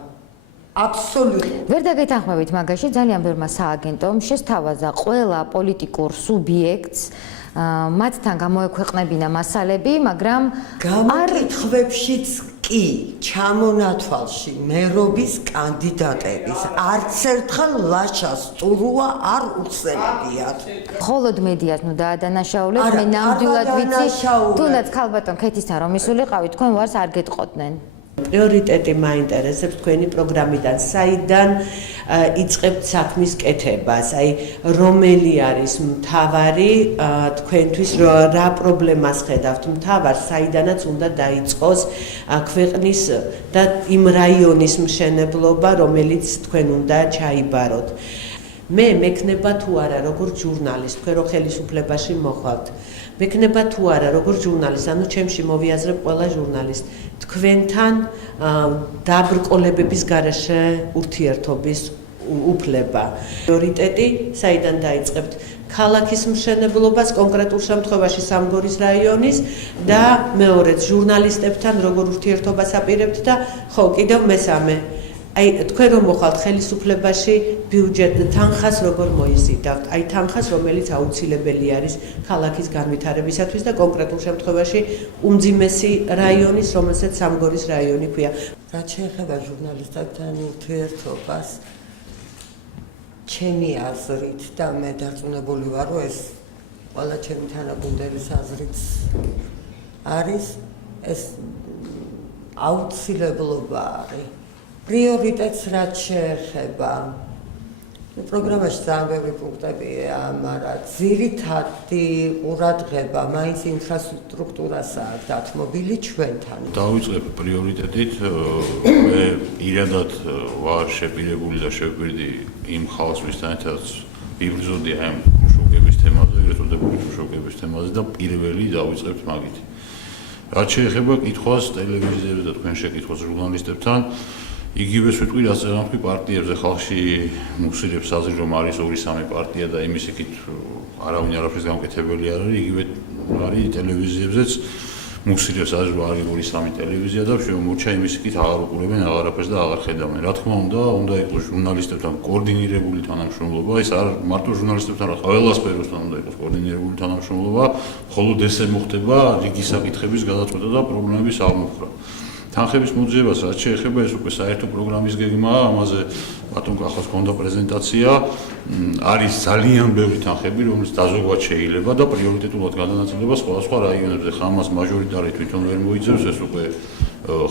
აბსოლუტური. ვერ დაგეთანხმებით მაგაში ძალიან ბევრმა სააგენტომ შესთავაზა ყველა პოლიტიკურ სუბიექტს მათთან გამოექვეყნებინა მასალები, მაგრამ გამოკითხვებშიც კი ჩამონათვალში მერობის კანდიდატების არც ერთხელ ლაშას ტურუა არ უხსენებიათ. მხოლოდ მედიას ნუ დაადანაშაულეთ, მე ნამდვილად ვიცი, თუნდაც ქალბატონ ქეთისთან რომ ისულიყავით, თქვენ ვარს არ გეტყოდნენ. პრიორიტეტი მაინტერესებს თქვენი პროგრამიდან, საიდან იწყებთ საქმის კეთებას, აი რომელი არის მთავარი თქვენთვის რა პრობლემას ხედავთ მთავარ, საიდანაც უნდა დაიწყოს ქვეყნის და იმ რაიონის მშენებლობა, რომელიც თქვენ უნდა ჩაიბაროთ. მე მექნება თუ არა როგორც ჟურნალისტ, თქვენ რო ხელისუფლებაში მოხვავთ. მექნება თუ არა როგორც ჟურნალისტ, ანუ ჩემში მოვიაზრებ ყველა ჟურნალისტ. თქვენთან დაბრკოლებების გარეშე ურთიერთობის უფლება. პრიორიტეტი, საიდან დაიწყებთ ხალხის მშენებლობას, კონკრეტულ შემთხვევაში სამგორის რაიონის და მეორეც ჟურნალისტებთან როგორ ურთიერთობას აპირებთ და ხო, კიდევ მესამე აი თქვენ რომ მოხალთ ხელისუფლებაში ბიუჯეტ თანხას როგორ მოიზიდავთ? აი თანხას, რომელიც აუცილებელი არის ხალხის განვითარებისათვის და კონკრეტულ შემთხვევაში უმძიმესი რაიონის, რომელსაც სამგორის რაიონი ქვია. რაც შეეხება ჟურნალისტებთან ურთიერთობას, ჩემი აზრით და მე დარწმუნებული ვარ, რომ ეს ყველა ჩემი თანაგუნდელის აზრით არის, ეს აუცილებლობა არის. პრიორიტეტს რაც შეეხება პროგრამაში ძალიან ბევრი პუნქტებია, მაგრამ ძირითადი ყურადღება მაინც ინფრასტრუქტურასაა დათმობილი ჩვენთან. დავიწყებ პრიორიტეტით, მე პირადად ვარ შეპირებული და შევპირდი იმ ხალხს, ვისთან ერთად ვიბრძოდი ამ შოკების თემაზე, ეგრეთ წოდებული შოკების თემაზე და პირველი დავიწყებთ მაგით. რაც შეეხება კითხვას ტელევიზიებზე და თქვენ შეკითხვას ჟურნალისტებთან, იგივე სიტყვი რაც წერამთქვი პარტიებზე ხალხში მუსილებს აზრი რომ არის 2-3 პარტია და იმის იქით არავინ არაფრის გამკეთებელი არ არის, იგივე არის ტელევიზიებზეც მუსილებს აზრი რომ არის 2-3 ტელევიზია და შემომორჩა იმის იქით აღარ უყურებენ აღარაფერს და აღარ ხედავენ. რა თქმა უნდა იყოს ჟურნალისტებთან კოორდინირებული თანამშრომლობა, ეს არ მარტო ჟურნალისტებთან, რა ყველა სფეროსთან უნდა იყოს კოორდინირებული თანამშრომლობა, მხოლოდ ესე მოხდება რიგი საკითხების გადაწყვეტა და პრობლემების აღმოფხვრა. თანხების მოძიებას რაც შეეხება ეს უკვე საერთო პროგრამის გეგმაა, ამაზე ბატონ კახოს ქონდა პრეზენტაცია, არის ძალიან ბევრი თანხები, რომელიც დაზოგვა შეიძლება და პრიორიტეტულად გადანაწილდება სხვადასხვა რაიონებზე. ხამას მაჟორიტარი თვითონ ვერ მოიძებს, ეს უკვე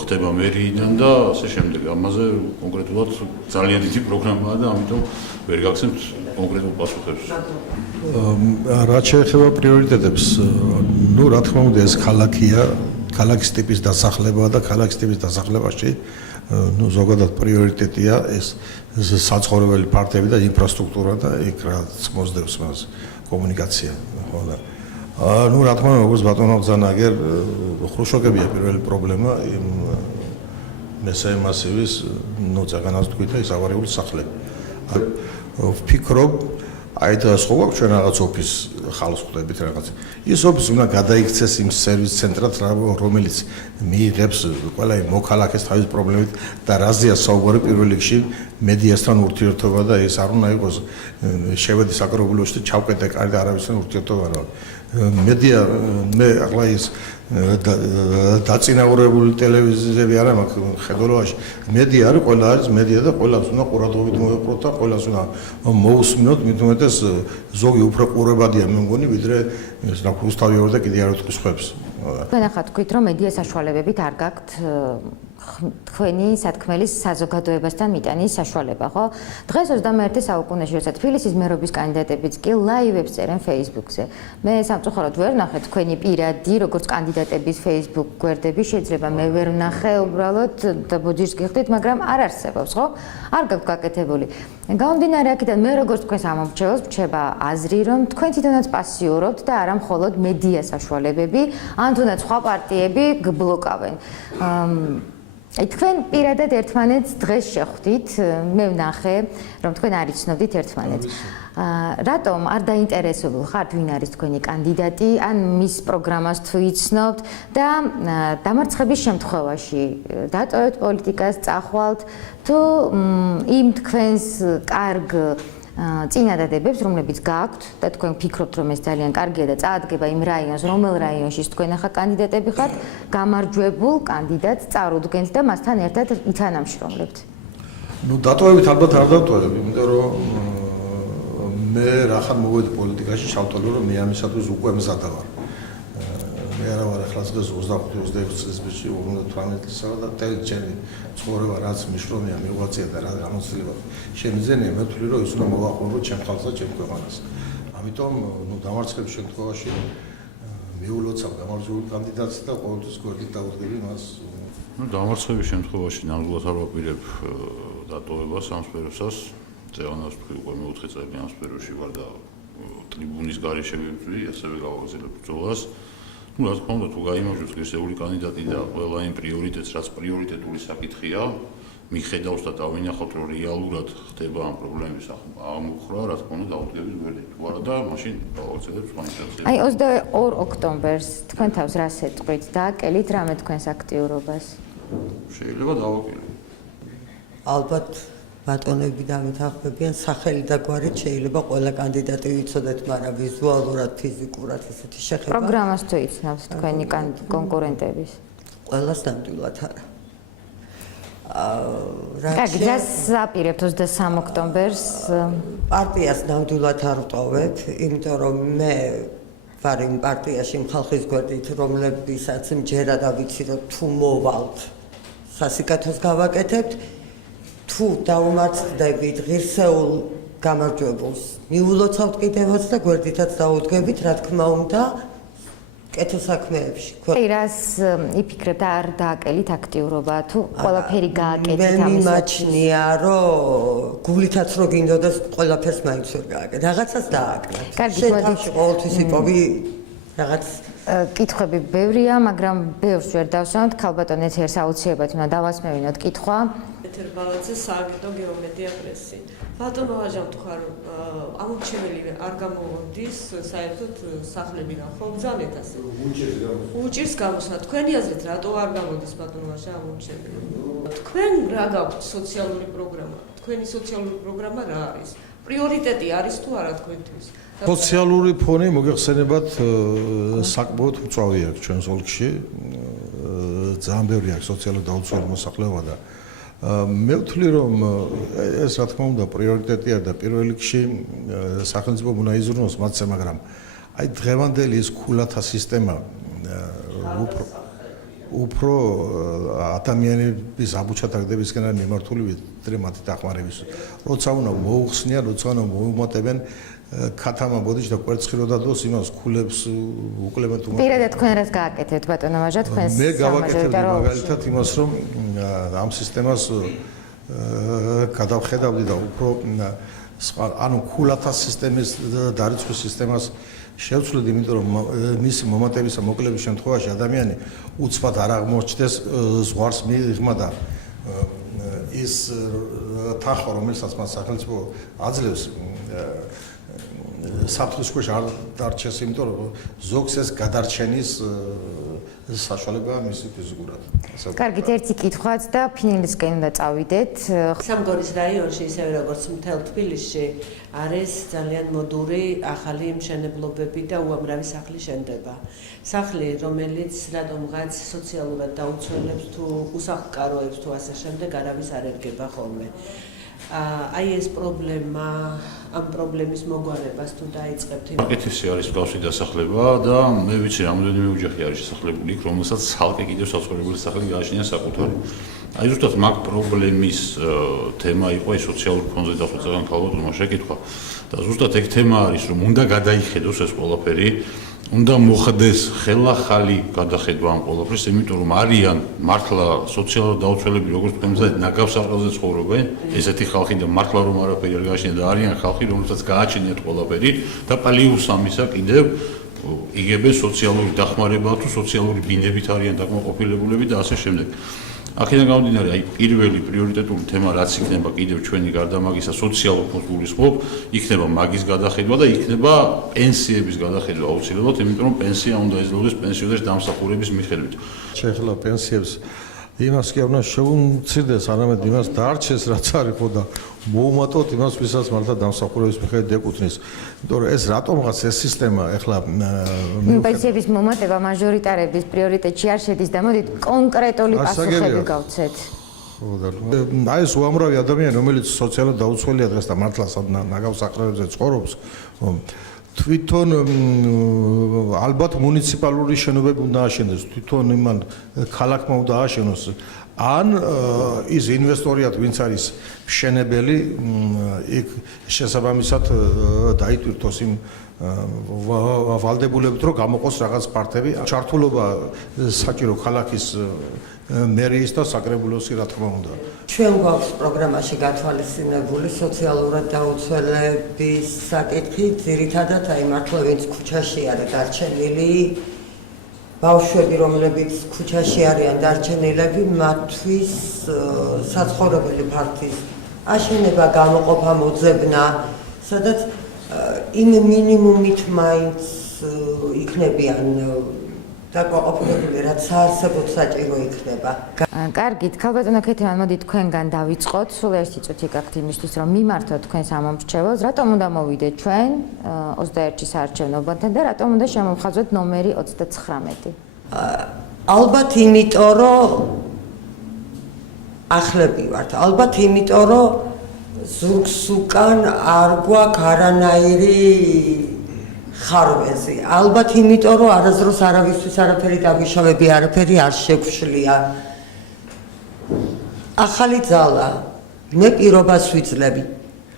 ხდება მერიიდან და ასე შემდეგ. ამაზე კონკრეტულად ძალიან დიდი პროგრამაა და ამიტომ ვერ გაგცემთ კონკრეტულ პასუხებს. რაც შეეხება პრიორიტეტებს, ნუ რა თქმა უნდა ეს ქალაქია, ქალაქის ტიპის დასახლება და ქალაქის ტიპის დასახლებაში ნუ ზოგადად პრიორიტეტია ეს საცხოვრებელი პარტიები და ინფრასტრუქტურა და იქ რაც მოსდევს მას კომუნიკაცია. ხო და ნუ რა თქმა უნდა როგორც ბატონო გზანაგერ ხრუშოკებია პირველი პრობლემა იმ მესამე მასივის ნუ წაგანას თქვით და ის ავარიული სახლები. ვფიქრობ აი და სხვა გვაქვს ჩვენ რაღაც ოფის ხალხს ხვდებით რაღაც. ის ოფისი უნდა გადაიქცეს იმ სერვის ცენტრად, რომელიც მიიღებს ყველა იმ მოქალაქეს თავის პრობლემით და რაზეა საუბარი პირველ რიგში მედიასთან ურთიერთობა და ეს არ უნდა იყოს შევედი საკრებულოში და ჩავკეტე კარგი არავისთან ურთიერთობა რა. მედია მე ახლა ის დაწინაურებული ტელევიზიები არა მაქვს ხედულობაში. მედია არის, ყველა არის მედია და ყველას უნდა ყურადღებით მოეყროთ და ყველას უნდა მოусმინოთ, მით უმეტეს ზოგი უფრო ყურებადია მე მგონი, ვიდრე ეს რა რუსთავი ორ და კიდე არ ვთქვი სხვებს. თქვენ ახლა თქვით რომ მედია საშუალებებით არ გაქვთ თქვენი სათქმელის საზოგადოებასთან მიტანის საშუალება, ხო? დღეს 21 საუკუნეში, როცა თბილისის მერობის კანდიდატებიც კი ლაივებს წერენ Facebook-ზე. მე სამწუხაროდ ვერ ვნახე თქვენი პირადი, როგორც კანდიდატების Facebook გვერდები, შეიძლება მე ვერ ვნახე უბრალოდ და ბოდიშს გიხდით, მაგრამ არ არსებობს, ხო? არ გაქვთ გაკეთებული. გამომდინარე აქედან მე როგორც თქვენს ამომრჩეველს ვჩება აზრი, რომ თქვენ თვითონაც პასიურობთ და არა მხოლოდ მედია საშუალებები, ან თუნდაც სხვა პარტიები გბლოკავენ. აი თქვენ პირადად ერთმანეთს დღეს შეხვდით, მე ვნახე, რომ თქვენ არ იცნობდით ერთმანეთს. რატომ არ დაინტერესებული ხართ ვინ არის თქვენი კანდიდატი ან მის პროგრამას თუ იცნობთ და დამარცხების შემთხვევაში დატოვებთ პოლიტიკას, წახვალთ თუ იმ თქვენს კარგ წინადადებებს, რომლებიც გააქვთ და თქვენ ფიქრობთ, რომ ეს ძალიან კარგია და წაადგება იმ რაიონს, რომელ რაიონში თქვენ ახლა კანდიდატები ხართ, გამარჯვებულ კანდიდატს წარუდგენთ და მასთან ერთად ითანამშრომლებთ. ნუ დატოვებით ალბათ არ დატოვებ, იმიტომ რომ მე რახან მოვედი პოლიტიკაში, ჩავთვალე რომ მე ამისათვის უკვე მზადა ვარ. მე არა ვარ ახლა დღეს 25-26 წლის ბიჭი 58 წლისა და თელ ჩემი ცხოვრება რაც მიშრომია, მიღვაწია და რა გამოცდილება შემიძლია, მე ვთვლი რომ ის უნდა მოვაყურო ჩემ ხალხს და ჩემ ქვეყანას. ამიტომ ნუ დამარცხების შემთხვევაში მიულოცავ გამარჯვებულ კანდიდატს და ყოველთვის გვერდით დავუდგები მას. ნუ დამარცხების შემთხვევაში ნამდვილად არ ვაპირებ დატოვებას ამ სფეროსაც. წევანას თქვი უკვე მე-4 წელი ამ სფეროში ვარ და ტრიბუნის გარეშე ვიბრძვი, ასევე გავაგზავნებ ბრძოლას. ნუ რა თქმა უნდა, თუ გაიმარჯვებს ღირსეული კანდიდატი და ყველა იმ პრიორიტეტს, რაც პრიორიტეტული საკითხია, მიხედავს და დავინახავთ, რომ რეალურად ხდება ამ პრობლემის ამოხრა, რა თქმა უნდა, დავუდგებით გვერდით. თუ არა და მაშინ გავაგზავნებ სხვა ინსტანციებს. აი 22 ოქტომბერს თქვენ თავს რას ეტყვით? დააკელით რამე თქვენს აქტიურობას? შეიძლება დავაკელო. ალბათ ბატონები დამეთანხმებიან სახელი და გვარით შეიძლება ყველა კანდიდატი ვიცოდეთ, მაგრამ ვიზუალურად, ფიზიკურად ესეთი შეხება პროგრამას თუ იცნობთ თქვენი კონკურენტების? ყველას ნამდვილად არა. კარგი, ძას აპირებთ 23 ოქტომბერს. პარტიას ნამდვილად არ ვტოვებ, იმიტომ რომ მე ვარ იმ პარტიაში ხალხის გვერდით, რომლებისაც მჯერა და ვიცი, რომ თუ მოვალთ, სასიკეთოს გავაკეთებთ. თუ დაუმარცხდებით ღირსეულ გამარჯვებულს, მიულოცავთ კიდევაც და გვერდითაც დაუდგებით, რა თქმა უნდა, კეთილ საქმეებში. აი რას იფიქრებთ, არ დააკელით აქტიურობა თუ ყველაფერი გააკეთეთ მე ამის? მიმაჩნია, რომ გულითაც რო გინდოდეს ყველაფერს მაინც ვერ გააკეთე. რაღაცას დააკრათ. კარგი, შეთანხმი ყოველთვის იპოვი რაღაც კითხვები ბევრია, მაგრამ ბევრს ვერ დავსვამთ. ქალბატონ ეთერს აუცილებლად უნდა დავასმევინოთ კითხვა. ეთერ ბალანსზე სააგენტო გეომეტრია პრესი. ბატონო ვაჟამ თქვა რომ ამორჩეველი არ გამოვდის საერთოდ სახლებიდან ხო ბრძანეთ ასე. უჭირს გამოსვლა. თქვენი აზრით რატო არ გამოდის ბატონო ვაჟა ამორჩეველი? თქვენ რა გაქვთ სოციალური პროგრამა? თქვენი სოციალური პროგრამა რა არის? პრიორიტეტი არის თუ არა თქვენთვის? სოციალური ფონი მოგეხსენებათ საკმაოდ მწვავე აქვს ჩვენს ოლქში. ძალიან ბევრი აქვს სოციალურად დაუცველი მოსახლეობა და მე ვთვლი რომ ეს რა თქმა უნდა პრიორიტეტია და პირველ რიგში სახელმწიფომ უნდა იზრუნოს მათზე, მაგრამ აი დღევანდელი ეს ქულათა სისტემა უფრო ადამიანების აბუჩათაგდებისკენ არის მიმართული ვიდრე მათი დახმარების. როცა უნდა მოუხსნიან, როცა უნდა მოუმატებენ ქათამა ბოდიში და კვერცხირო დადოს იმას ქულებს უკლებენ თუ პირადად თქვენ რას გააკეთებთ ბატონო ვაჟა თქვენს? მე გავაკეთებდი მაგალითად იმას რომ ამ სისტემას გადავხედავდი და უფრო ანუ ქულათა სისტემის დარიცხვის სისტემას შევცვლით, იმიტომ რომ მისი მომატების და მოკლების შემთხვევაში ადამიანი უცბად არ აღმოჩნდეს ზღვარს მიიღმა და ის თანხა, რომელსაც მას სახელმწიფო აძლევს საფრთხის ქვეშ არ დარჩეს, იმიტომ რომ ზოგს ეს გადარჩენის საშუალებაა მისი ფიზიკურად. კარგით, ერთი კითხვაც და ფინალისკენ უნდა წავიდეთ. სამგორის რაიონში, ისევე როგორც მთელ თბილისში, არის ძალიან მოდური ახალი მშენებლობები და უამრავი სახლი შენდება. სახლი, რომელიც რადგანაც სოციალურად დაუცველებს თუ უსახლკაროებს თუ ასე შემდეგ, არავის არ ერგება ხოლმე. აი ეს პრობლემა, ამ პრობლემის მოგვარებას თუ დაიწყებთ იმ ეთესი არის მსგავსი დასახლება და მე ვიცი რამოდენიმე ოჯახი არის შესახლებული იქ, რომელსაც ცალკე კიდევ საცხოვრებელი სახლი გააჩნია საკუთარი. აი ზუსტად მაგ პრობლემის თემა იყო ეს სოციალური ფონზე დასწრებულან ქალბატონმა შეკითხვა და ზუსტად ეგ თემა არის, რომ უნდა გადაიხედოს ეს ყველაფერი, უნდა მოხდეს ხელახალი გადახედვა ამ ყველაფრის, იმიტომ რომ არიან მართლა სოციალურად დაუცველები, როგორც თქვენ მზადეთ, ნაგავსარყელზე ცხოვრობენ, ესეთი ხალხი და მართლა რომ არაფერი არ გააჩნია და არიან ხალხი, რომელსაც გააჩნიათ ყველაფერი და პლიუს ამისა კიდევ იგებენ სოციალური დახმარება თუ სოციალური ბინებით არიან დაკმაყოფილებულები და ასე შემდეგ. აქედან გამომდინარე, აი პირველი პრიორიტეტული თემა რაც იქნება კიდევ ჩვენი გარდა მაგისა სოციალურ ფონდს გულისხმობ, იქნება მაგის გადახედვა და იქნება პენსიების გადახედვა აუცილებლად, იმიტომ რომ პენსია უნდა ეძლეოდეს პენსიონერის დამსახურების მიხედვით. შეეხება პენსიებს იმას კი არ უნდა შეუმცირდეს, არამედ იმას დაარჩეს, რაც არის ხო და მოუმატოთ იმას, ვისაც მართლა დამსახურების მიხედვით ეკუთვნის. იმიტომ რომ ეს რატომღაც ეს სისტემა ეხლა პენსიების მომატება მაჟორიტარების პრიორიტეტში არ შედის და მოდით კონკრეტული პასუხები გავცეთ. აი ეს უამრავი ადამიანი, რომელიც სოციალურად დაუცველია დღეს და მართლა ნაგავ საყრელებზე ცხოვრობს, თვითონ ალბათ მუნიციპალური შენობები უნდა ააშენდეს, თვითონ იმან ქალაქმა უნდა ააშენოს, ან ის ინვესტორიად, ვინც არის მშენებელი, იქ შესაბამისად დაიტვირთოს იმ ვალდებულებით, რომ გამოყოს რაღაც პარტები. ჩართულობა საჭირო ქალაქის მერიის და საკრებულოსი, რა თქმა უნდა. ჩვენ გვაქვს პროგრამაში გათვალისწინებული სოციალურად დაუცველების საკითხი, ძირითადად აი მართლა ვინც ქუჩაში არის დარჩენილი, ბავშვები, რომლებიც ქუჩაში არიან დარჩენილები, მათთვის საცხოვრებელი ფართის აშენება, გამოყოფა, მოძებნა, სადაც იმ მინიმუმით მაინც იქნებიან დაკავებული, რაც საარსებოდ საჭირო იქნება. კარგით, ქალბატონო ქეთევან, მოდი თქვენგან დავიწყოთ. სულ ერთი წუთი გაქვთ იმისთვის, რომ მიმართოთ თქვენს ამომრჩეველს. რატომ უნდა მოვიდეთ ჩვენ 21-ში საარჩევნოებთან და რატომ უნდა შემოვხაზოთ ნომერი 39? ალბათ იმიტომ, რომ ახლები ვართ. ალბათ იმიტომ, რომ ზურგს უკან არ გვაქვს არანაირი ხარვეზი. ალბათ იმიტომ, რომ არასდროს არავისთვის არაფერი დაგვიშავები, არაფერი არ შეგვშლია. ახალი ძალა, მე პირობას ვიძლები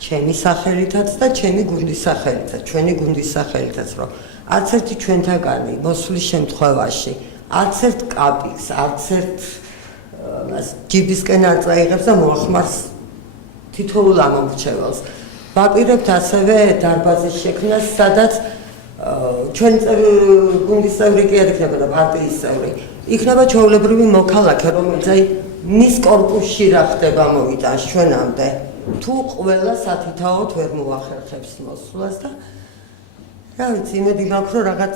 ჩემი სახელითაც და ჩემი გუნდის სახელითაც, ჩვენი გუნდის სახელითაც, რომ არც ერთი ჩვენთაგანი მოსვლის შემთხვევაში, არც ერთ კაპიკს, არც ერთ ჯიბისკენ არ წაიღებს და მოახმარს თითოეულ ამომრჩეველს. ვაპირებთ ასევე დარბაზის შექმნას, სადაც ჩვენ გუნდის წევრი კი არ იქნება და პარტიის წევრი. იქნება ჩვეულებრივი მოქალაქე, რომელიც აი მის კორპუსში რა ხდება მოვიტანს ჩვენამდე. თუ ყველა სათითაოდ ვერ მოახერხებს მოსვლას და რა ვიცი, იმედი მაქვს, რომ რაღაც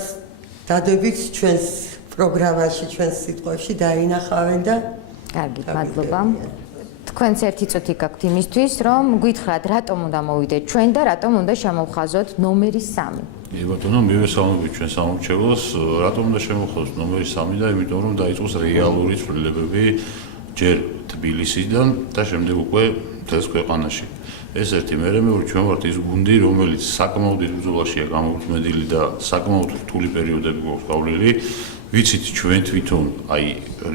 დადებით ჩვენს პროგრამაში, ჩვენს სიტყვებში დაინახავენ და კარგით, მადლობა. თქვენს ერთი წუთი გაქვთ იმისთვის, რომ გითხრათ, რატომ უნდა მოვიდეთ ჩვენ და რატომ უნდა შემოვხაზოთ ნომერი 3. ბატონო, მივესალმებით ჩვენს ამომრჩეველს, რატომ უნდა შემოვხაზოთ ნომერი 3 და იმიტომ რომ დაიწყოს რეალური ცვლილებები ჯერ თბილისიდან და შემდეგ უკვე მთელს ქვეყანაში. ეს ერთი, მეორე ჩვენ ვართ ის გუნდი, რომელიც საკმაოდ დიდ ბრძოლაშია გამოუწმედილი და საკმაოდ რთული პერიოდები გვაქვს გავლილი. ვიცით ჩვენ თვითონ აი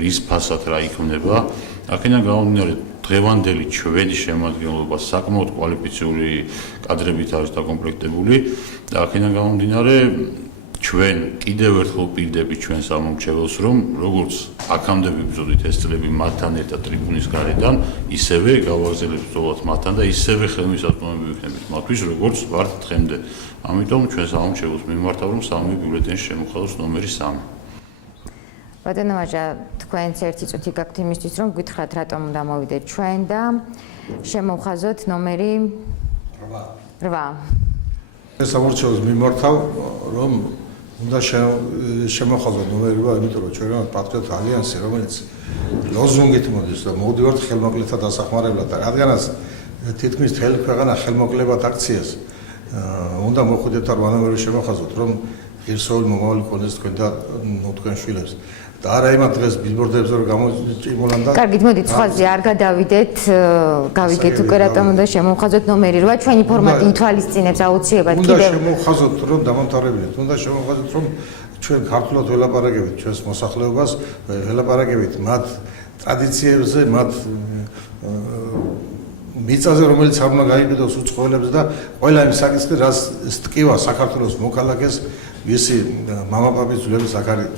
რის ფასად რა იქნება. აქედან გამომდინარე, დღევანდელი ჩვენი შემადგენლობა საკმაოდ კვალიფიციური კადრებით არის დაკომპლექტებული და აქედან გამომდინარე ჩვენ კიდევ ერთხელ ვპირდებით ჩვენს ამომრჩეველს, რომ როგორც აქამდე ვიბრძოდით ეს წლები მათთან ერთად ტრიბუნის გარედან, ისევე გავაგზავნებთ ბრძოლას მათთან და ისევე ხელმისაწვდომები ვიქნებით მათთვის, როგორც ვართ დღემდე. ამიტომ ჩვენს ამომრჩეველს მიმართავ, რომ სამი ბიულეტენში შემოვხაზოს ნომერი 3. ბატონო ვაჟა, თქვენს ერთი წუთი გაქვთ იმისთვის, რომ გითხრათ, რატომ უნდა მოვიდეთ ჩვენ და შემოვხაზოთ ნომერი 8. ეს ამორჩეულს მიმართავ, რომ უნდა შემოვხაზოთ ნომერი 8, იმიტომ რომ ჩვენ ვართ პატრიოტ ალიანსი, რომელიც ლოზუნგით მოდის და მოვდივართ ხელმოკლეთა დასახმარებლად და რადგანაც თითქმის მთელი ქვეყანა ხელმოკლებად აქციას უნდა მოხვიდეთ და 8 ნომერი შემოვხაზოთ, რომ ღირსეული მომავალი ქონდეს თქვენ და თქვენ შვილებს. და არა იმათ დღეს ბილბორდებზე რომ გამოჭიმულან და კარგით, მოდით სხვაზე არ გადავიდეთ, გავიგეთ უკვე რატომ უნდა შემოვხაზოთ ნომერი 8. ჩვენი ფორმატი ითვალისწინებს აუცილებლად უნდა კიდევ შემოვხაზოთ, რომ დამამთავრებინეთ, უნდა შემოვხაზოთ, რომ ჩვენ ქართულად ველაპარაკებით ჩვენს მოსახლეობას, ველაპარაკებით მათ ტრადიციებზე, მათ მიწაზე, რომელიც არ უნდა გაიყიდოს უცხოელებს და ყველა იმ საკითხი, რაც სტკივა საქართველოს მოქალაქეს, მისი მამაპაპის ძვლების აქ არის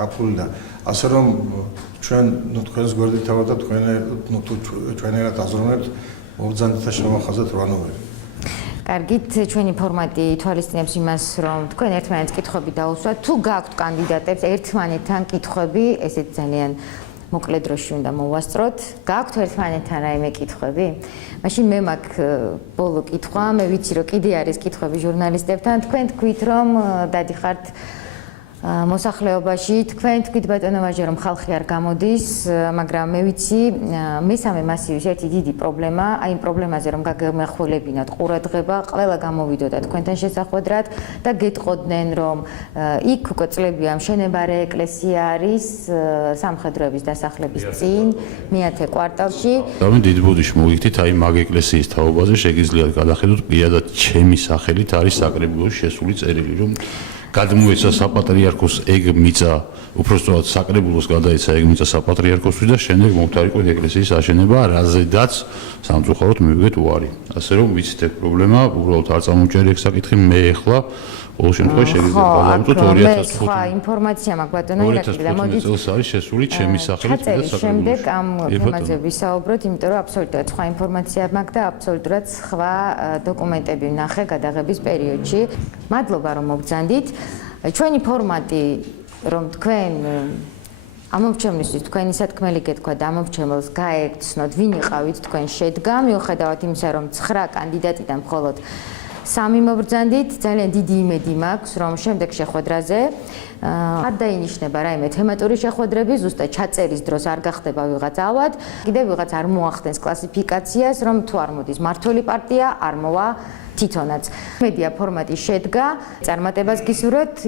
აფული და ასე რომ ჩვენ თქვენს გვერდით თავად და ჩვენერად აზროვნებთ მობრძანეთ და შემოვხაზოთ 8 ნომერი. კარგით, ჩვენი ფორმატი ითვალისწინებს იმას, რომ თქვენ ერთმანეთს კითხვები დაუსვათ. თუ გაქვთ კანდიდატებს ერთმანეთთან კითხვები, ესეც ძალიან მოკლე დროში უნდა მოვასწროთ. გაქვთ ერთმანეთთან რაიმე კითხვები? მაშინ მე მაქვს ბოლო კითხვა, მე ვიცი რომ კიდე არის კითხვები ჟურნალისტებთან, თქვენ თქვით რომ დადიხართ მოსახლეობაში, თქვენ თქვით ბატონო ვაჟე რომ ხალხი არ გამოდის, მაგრამ მე ვიცი მესამე მასივის ერთი დიდი პრობლემა, აი იმ პრობლემაზე რომ გაგემახვილებინათ ყურადღება, ყველა გამოვიდოდა თქვენთან შესახვედრად და გეტყოდნენ რომ იქ უკვე წლები ამშენებარე ეკლესია არის სამხედროების დასახლების წინ, მე-10 კვარტალში. და მე დიდ ბუდიში მოვიქთით აი მაგ ეკლესიის თაობაზე შეგიძლიათ გადახედოთ პირადად ჩემი სახელით არის საკრებულოში შესული წერილი რომ გადმოეცა საპატრიარქოს ეგ მიწა, უпростоად საკრებულოს გადაეცა ეგ მიწა საპატრიარქოსთვის და შემდეგ მოვთარიყოთ ეკლესიის აშენება, რაზედაც სამწუხაროდ მივიღეთ უარი. ასე რომ ვიცით ეგ პრობლემა, უბრალოდ არ წამოვჭერი ეგ საკითხი, მე ახლა ყოველ შემთხვევაში შეგიძლიათ გადავწყვეტ 2015 სხვა ინფორმაცია მაქვს ბატონო ირაკლი და მოდით წელს არის შესული ჩემი სახელით და საკრებულოში. შემდეგ ამ თემაზე ვისაუბროთ, იმიტომ რომ აბსოლუტურად სხვა ინფორმაცია მაქვს და აბსოლუტურად სხვა დოკუმენტები ვნახე გადაღების პერიოდში. მადლობა რომ მოგძანდით. ჩვენი ფორმატი რომ თქვენ ამომრჩევლისთვის თქვენი სათქმელი გეთქვა და ამომრჩევლს გაეგრძნოთ, ვინ იყავით თქვენ შედგა, მიუხედავად იმისა, რომ 9 კანდიდატიდან მხოლოდ 3 მობრძანდით, ძალიან დიდი იმედი მაქვს, რომ შემდეგ შეხვედრაზე არ დაინიშნება რაიმე თემატური შეხვედრები, ზუსტად ჩაწერის დროს არ გახდება ვიღაც ავად, კიდევ ვიღაც არ მოახდენს კლასიფიკაციას, რომ თუ არ მოდის მმართველი პარტია, არ მოვა თვითონაც. მედია ფორმატი შედგა, წარმატებას გისურვებთ.